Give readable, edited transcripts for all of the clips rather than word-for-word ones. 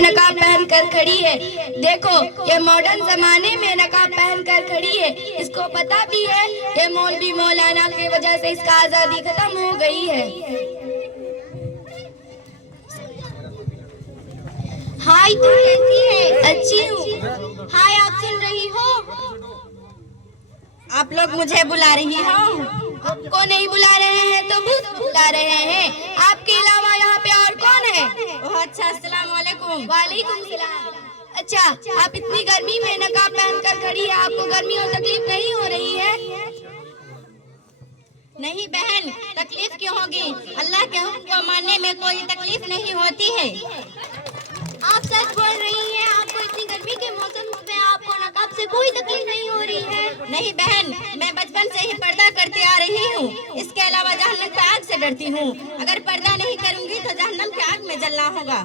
में नकाब पहन कर खड़ी है। देखो ये मॉडर्न जमाने में नकाब पहन कर खड़ी है। इसको पता भी है ये मौलवी मौलाना की वजह से इसका आजादी खत्म हो गई है। हाय तुम कैसी है? अच्छी हूँ। हाय आप सुन रही हो? आप लोग मुझे बुला रही हो? आपको नहीं बुला रहे हैं तो भूत बुला रहे हैं। आपके अलावा यहाँ पे और कौन है? ओह अच्छा, अस्सलाम वालेकुम। वालेकुम सलाम। अच्छा आप इतनी गर्मी में नकाब पहन कर खड़ी है, आपको गर्मी और तकलीफ नहीं हो रही है? नहीं बहन, तकलीफ क्यों होगी? अल्लाह के हुक्म को मानने में कोई तकलीफ नहीं होती है। आप सच बोल रही हैं? आपको इतनी गर्मी के मौसम में आपको नकाब से कोई तकलीफ नहीं हो रही है? नहीं बहन, मैं बचपन से ही पर्दा करते आ रही हूँ। इसके अलावा जहन्नम की आग से डरती हूँ। अगर पर्दा नहीं करूँगी तो जहन्नम की आग में जलना होगा।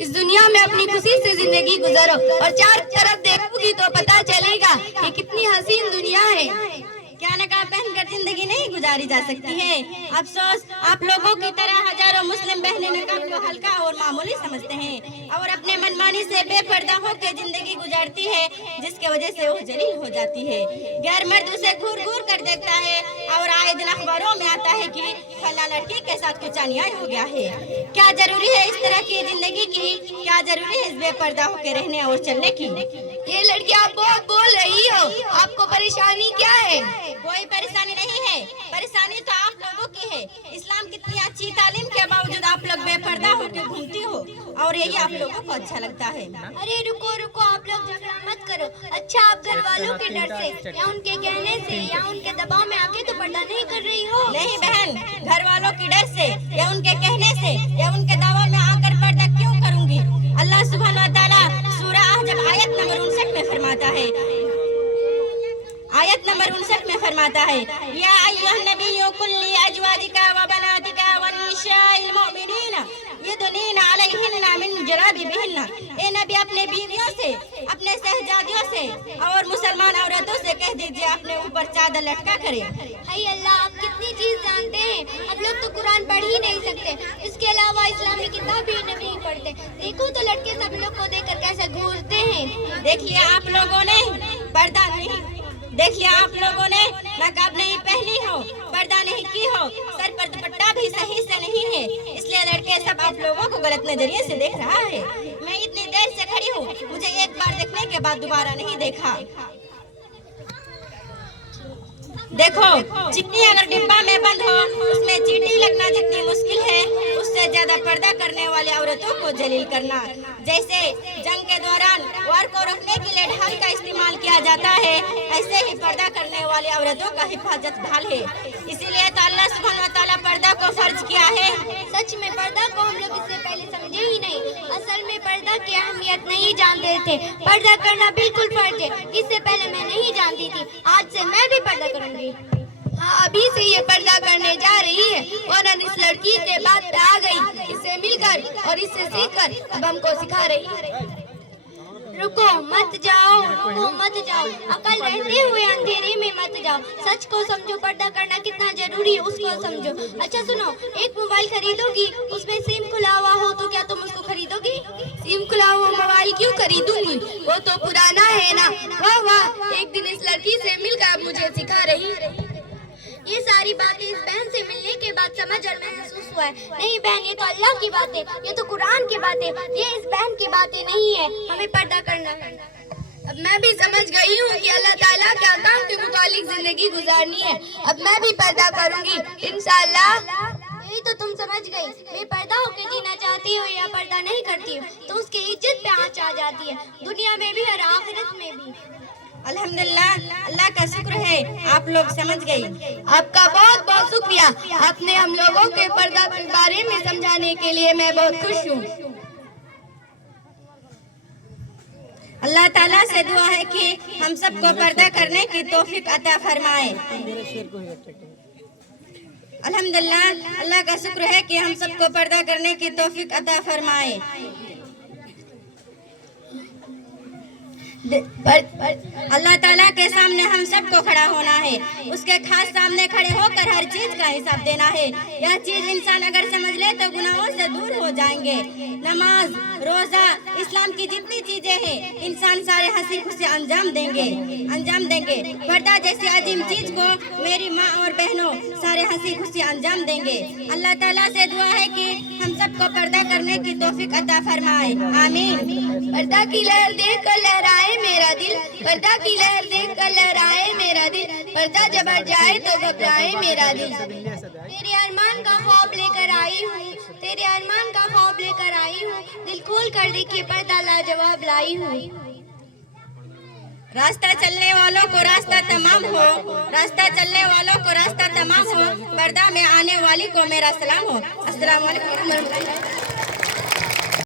इस दुनिया में अपनी खुशी से जिंदगी गुजारो और चारों तरफ देखोगी तो पता चलेगा कि कितनी हसीन दुनिया है। क्या नकाब पहनकर जिंदगी नहीं गुजारी जा सकती है? अफसोस आप लोगों की तरह हजारों मुस्लिम बहनें नकाब को हल्का और मामूली समझते हैं और अपने मनमानी से बेपर्दा होकर जिंदगी गुजारती है, जिसके वजह से वो जलील हो जाती है। गैर मर्द उसे घूर घूर कर देखता है और आए दिन अखबारों में आता है कि फला लड़की के साथ कुछ अन्याय हो गया है। क्या जरूरी है इस तरह की जिंदगी की? क्या जरूरी है इस बेपर्दा होकर रहने और चलने की? ये लड़की आप बहुत बोल रही हो, आपको परेशानी क्या है? कोई परेशानी नहीं है, परेशानी तो आप लोगों की है। इस्लाम कितनी अच्छी तालीम के बावजूद आप लोग बेपर्दा होकर घूमती हो और यही आप लोगों को अच्छा लगता है। अरे रुको रुको, आप लोग झगड़ा मत करो। अच्छा आप घर वालों के डर से या उनके कहने से या उनके दबाव में आके तो पर्दा नहीं कर रही हो? नहीं बहन, घर वालों की डर से या उनके कहने से या उनके दबाव में आकर पर्दा क्यों करूंगी? अल्लाह सुब्हान व तआला सूरह अहज़ाब आयत नंबर 59 में फरमाता है, आयत नंबर 59 में फरमाता है, या अय्युहन नबिय्यु कुल्ली अज़वाजिका व बनातिका व निसाइल मुमिनीन यदनीना अलैहिन्ना मिन जलाबिबिहिन्ना। ए नबी अपने बीवियों से, अपने शहजादियों से और मुसलमान औरतों से कह दीजिए अपने ऊपर चादर लटका करें। हाय अल्लाह, आप कितनी चीज जानते हैं। हम लोग तो कुरान पढ़ ही नहीं सकते, इसके अलावा इस्लामी किताब भी नहीं पढ़ते। देखो तो लड़के सब लोग को देखकर कैसे घूरते हैं। देखिए आप लोगों ने पर्दा नहीं, देखिए आप लोगों ने नकाब नहीं पहनी हो, पर्दा नहीं की हो, सर पर दुपट्टा भी सही से नहीं है, इसलिए लड़के सब आप लोगों को गलत नजरिए से देख रहा है। मैं इतनी देर से खड़ी हूँ, मुझे एक बार देखने के बाद दोबारा नहीं देखा। देखो चिकनी अगर डिब्बा में बंद हो, उसमें चींटी लगना जितनी मुश्किल है, उससे ज्यादा पर्दा करने वाली औरतों को जलील करना। जैसे जंग के दौरान वार को रोकने के लिए ढाल का इस्तेमाल किया जाता है, ऐसे ही पर्दा करने वाली औरतों का हिफाजत ढाल है। इसीलिए तो अल्लाह सुब्हान व तआला पर्दा को फर्ज किया है। सच में पर्दा को हम लोग इससे पहले समझे ही नहीं। असल में पर्दा की अहमियत नहीं जानते थे। पर्दा करना बिल्कुल फर्ज है, इससे पहले मैं नहीं जानती थी। आज से मैं भी पर्दा करूंगी। हाँ अभी से ये पर्दा करने जा रही है, वरन इस लड़की के बात पे आ गई। इससे मिलकर और इससे सीखकर अब हमको सिखा रही है। रुको मत जाओ, रुको मत जाओ, अकल रहते हुए अंधेरे में मत जाओ। सच को समझो, पर्दा करना कितना जरूरी है उसको समझो। अच्छा सुनो, एक मोबाइल खरीदोगी, उसमें सिम खुला हुआ हो तो क्या तुम उसको खरीदोगी? सिम खुला हुआ मोबाइल क्यों खरीदूंगी, वो तो पुराना है ना। वाह वाह, एक दिन इस लड़की से मिलकर मुझे सिखा रही। ये सारी बातें इस बहन से मिलने के बाद समझ और महसूस हुआ है। नहीं बहन, ये तो अल्लाह की बातें, ये तो कुरान की बातें, ये इस बहन की बातें नहीं है। हमें पर्दा करना है। अब मैं भी समझ गई हूँ कि अल्लाह ताला के अहकाम के मुतालिक जिंदगी गुजारनी है। अब मैं भी पर्दा करूँगी इंशाअल्लाह। यही तो तुम समझ गई। मैं पर्दा होकर जीना चाहती हूँ या पर्दा नहीं करती हूँ तो उसकी इज्जत पे आँच आ जाती है, दुनिया में भी और आखिरत में भी। अल्हम्दुलिल्लाह, अल्लाह का शुक्र है आप लोग समझ गई। आपका बहुत बहुत शुक्रिया, आपने हम लोगों के पर्दा के बारे में समझाने के लिए मैं बहुत खुश हूँ। अल्लाह ताला से दुआ है कि हम सबको पर्दा करने की तौफीक अता फरमाए। अल्हम्दुलिल्लाह, अल्लाह का शुक्र है कि हम सबको पर्दा करने की तौफीक अता फरमाए। अल्लाह ताला के सामने हम सबको खड़ा होना है, उसके खास सामने खड़े होकर हर चीज का हिसाब देना है। यह चीज इंसान अगर समझ ले तो गुनाहों से दूर हो जाएंगे। नमाज, रोजा, इस्लाम की जितनी चीजें हैं इंसान सारे हंसी खुशी अंजाम देंगे। पर्दा जैसी अजीम चीज को मेरी माँ और बहनों सारे हंसी खुशी अंजाम देंगे। अल्लाह ताला से दुआ है कि हम सबको पर्दा करने की तौफीक अता फरमाए, आमीन। पर्दा की लहर देख कर लहराए मेरा दिल, पर्दा की लहर देख कर लहराए मेरा दिल, पर्दा जब हट जाए तो घबराए मेरा दिल। तेरे अरमान का ख्वाब लेकर आई हूँ, तेरे अरमान का ख्वाब लेकर आई हूँ, दिल खोल कर देखिए पर्दा लाजवाब लाई हूँ। रास्ता चलने वालों को रास्ता तमाम हो, रास्ता चलने वालों को रास्ता तमाम हो, पर्दा में आने वाली को मेरा सलाम हो। अस्सलाम वालेकुम।